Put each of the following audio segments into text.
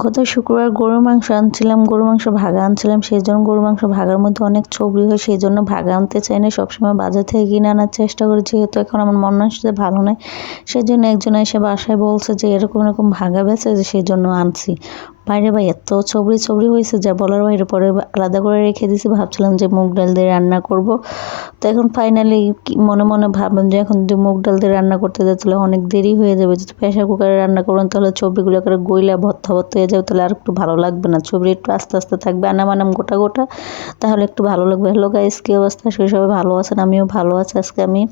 গত শুক্রবার গরুর মাংস আনছিলাম, গরুর মাংস ভাগা আনছিলাম, সেই জন্য গরুর মাংস ভাগার মধ্যে অনেক চর্বি হয়, সেই জন্য ভাগা আনতে চাই না, সবসময় বাজার থেকে কিনে আনার চেষ্টা করি। যেহেতু এখন আমার মন মানসিকতা ভালো নয়, সেই জন্য একজন এসে বাসায় বলছে যে এরকম এরকম ভাগা বেচে, সেই জন্য আনছি। বাইরে ভাই এত চবড়ি হয়েছে যা বলার বাইরে। পরে আলাদা করে রেখে দিয়েছি, ভাবছিলাম যে মুগ ডাল দিয়ে রান্না করব। তো এখন ফাইনালি মনে মনে ভাবলাম যে এখন যদি মুগ ডাল দিয়ে রান্না করতে যাই তাহলে অনেক দেরি হয়ে যাবে। যদি প্রেশার কুকারে রান্না করবেন তাহলে চর্বিগুলো করে গইলা ভর্তা হয়ে যাবে, তাহলে আর একটু ভালো লাগবে না। চর্বি একটু আস্তে আস্তে থাকবে, আনাম গোটা গোটা, তাহলে একটু ভালো লাগবে। হ্যালো গাইস, কি অবস্থা? সে সবাই ভালো আছেন? আমিও ভালো আছি। আজকে আমি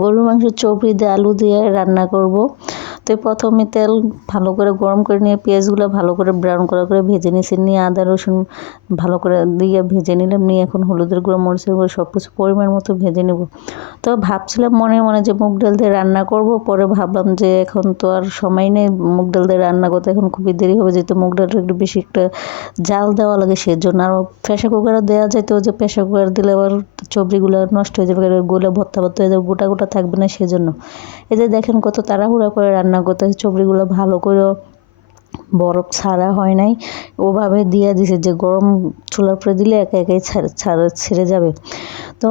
গরুর মাংসের চর্বি দিয়ে আলু দিয়ে রান্না করব। তো প্রথমে তেল ভালো করে গরম করে নিয়ে পেঁয়াজগুলো ভালো করে ব্রাউন করে ভেজে নিয়েছি, নিয়ে আদা রসুন ভালো করে দিয়ে ভেজে নিলাম, নিয়ে এখন হলুদের গুঁড়ো মরিচের গুঁড়ো সব কিছু পরিমাণ মতো ভেজে নেব। তো ভাবছিলাম মনে মনে যে মুগ ডাল দিয়ে রান্না করব, পরে ভাবলাম যে এখন তো আর সময় নেই মুগ ডাল দিয়ে রান্না করতে, এখন খুবই দেরি হবে, যেহেতু মুগ ডালটা একটু বেশি একটা জাল দেওয়া লাগে, সেজন্য। আর প্রেশার কুকারে দেওয়া যেত, যে প্রেশার কুকার দিলে আবার চর্বিগুলো নষ্ট হয়ে যাবে, গোলে ভর্তা হয়ে যাবে, গোটা গোটা থাকবে না, সেজন্য। এই যে দেখেন কত তাড়াহুড়া করে রান্না করতে, চর্বিগুলো ভালো করে বরফ ছাড়া হয় নাই, ওভাবে দিয়ে দিছে যে গরম চুলার উপরে দিলে একে একে ছেড়ে যাবে। তো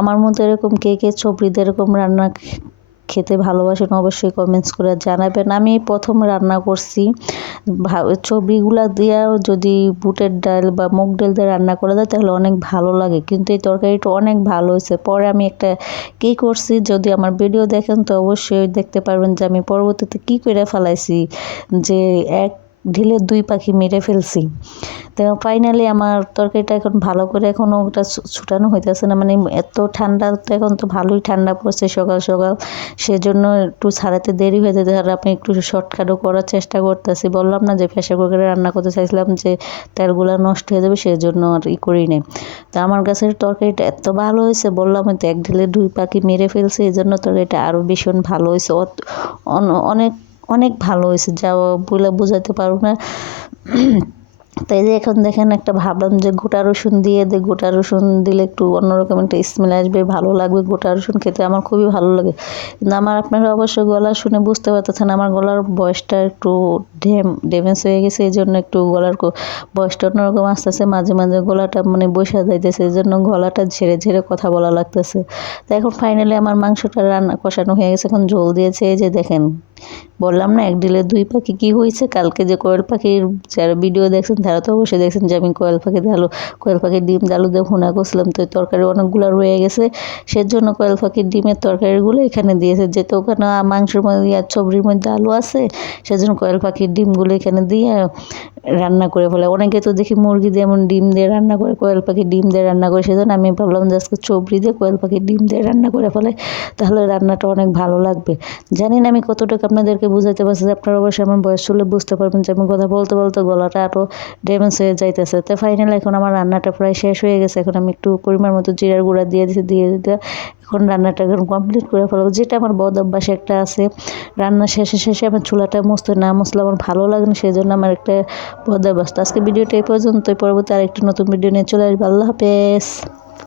আমার মতো এরকম কে কে চর্বিতে এরকম রান্না খেতে ভালোবাসেন অবশ্যই কমেন্টস করে জানাবেন। আমি প্রথম রান্না করছি চর্বিগুলা দিয়ে, যদি বুটের ডাল বা মুগ ডাল দিয়ে রান্না করা যায় তাহলে অনেক ভালো লাগে, কিন্তু এই তরকারিটা অনেক ভালো হয়েছে। পরে আমি একটা কী করছি, যদি আমার ভিডিও দেখেন তো অবশ্যই দেখতে পারবেন যে আমি পরবর্তীতে কী করে ফেলাইছি, যে এক ঢিলে দুই পাখি মেরে ফেলছি। তো ফাইনালি আমার তরকারিটা এখন ভালো করে, এখনও ওটা ছুটানো হইতেছে না, মানে এত ঠান্ডা, তো এখন তো ভালোই ঠান্ডা পড়ছে সকাল সকাল, সেজন্য একটু ছাড়াতে দেরি হয়ে যেতে, আর আমি একটু শর্টকাটও করার চেষ্টা করতেছি। বললাম না যে প্রেশার কুকারে রান্না করতে চাইছিলাম, যে তেলগুলো নষ্ট হয়ে যাবে, সেজন্য আর করি নাই। তো আমার কাছে তরকারিটা এত ভালো হয়েছে, বললাম তো এক ঢিলে দুই পাখি মেরে ফেলছে, এই জন্য তরকারিটা আরও ভীষণ ভালো হয়েছে, অনেক অনেক ভালো হয়েছে, যা বলে বোঝাতে পারবো না। তাই যে এখন দেখেন একটা ভাবলাম যে গোটা রসুন দিয়ে গোটা রসুন দিলে একটু অন্যরকম একটা স্মেল আসবে, ভালো লাগবে। গোটা রসুন খেতে আমার খুবই ভালো লাগে, কিন্তু আপনারা অবশ্যই গলা শুনে বুঝতে পারতেছেন আমার গলার বয়সটা একটু ড্যামেজ হয়ে গেছে, এই জন্য একটু গলার বয়সটা অন্যরকম আসতেছে, মাঝে মাঝে গলাটা মানে বসে যাইতেছে, এই জন্য গলাটা ঝেড়ে ঝেড়ে কথা বলা লাগতেছে। তো এখন ফাইনালি আমার মাংসটা রান্না কষানো হয়ে গেছে, এখন ঝোল দিয়েছে। এই যে দেখেন, বললাম না এক ঢিলে দুই পাখি। কি হয়েছে, কালকে যে কোয়েল পাখির যারা ভিডিও দেখছেন তারা তো অবশ্যই দেখছেন যে আমি কোয়েল পাখির ডিম আলু দিয়ে ভুনা করছিলাম, তো তরকারি অনেকগুলো রয়ে গেছে, সেজন্য কোয়েল পাখির ডিমের তরকারিগুলো এখানে দিয়েছে, যেহেতু ওখানে মাংসের মধ্যে আর সবজির মধ্যে আলু আছে, সেজন্য কোয়েল পাখির ডিমগুলো এখানে দিয়ে রান্না করে ফেলে। অনেকে তো দেখি মুরগি দিয়ে এমন ডিম দিয়ে রান্না করে, কোয়েল পাখির ডিম দিয়ে রান্না করে, সেজন্য আমি ভাবলাম যে আজকে চবড়ি দিয়ে কোয়েল পাখির ডিম দিয়ে রান্না করে ফেলে, তাহলে রান্নাটা অনেক ভালো লাগবে। জানি না আমি কতটুকু আপনাদেরকে বুঝাইতে পারছি, যে আপনারা অবশ্যই আমার বয়স শুনলে বুঝতে পারবেন যে আমি কথা বলতে বলতে গলাটা আরও ড্যামেজ হয়ে যাইতেছে। তো ফাইনালি এখন আমার রান্নাটা প্রায় শেষ হয়ে গেছে, এখন আমি একটু পরিমাণ মতো জিরার গুঁড়া দিয়ে দিতে এখন রান্নাটা এখন কমপ্লিট করে ফেলবো। যেটা আমার বদ অভ্যাস একটা আছে, রান্না শেষে আমার চুলাটা না মুছলে আমার ভালো লাগে না, সেই জন্য আমার একটা বদ অভ্যাস। আজকে ভিডিওটা এই পর্যন্তই, পরবর্তী আরেকটি নতুন ভিডিও নিয়ে চলে আসবো। আল্লাহ হাফেজ।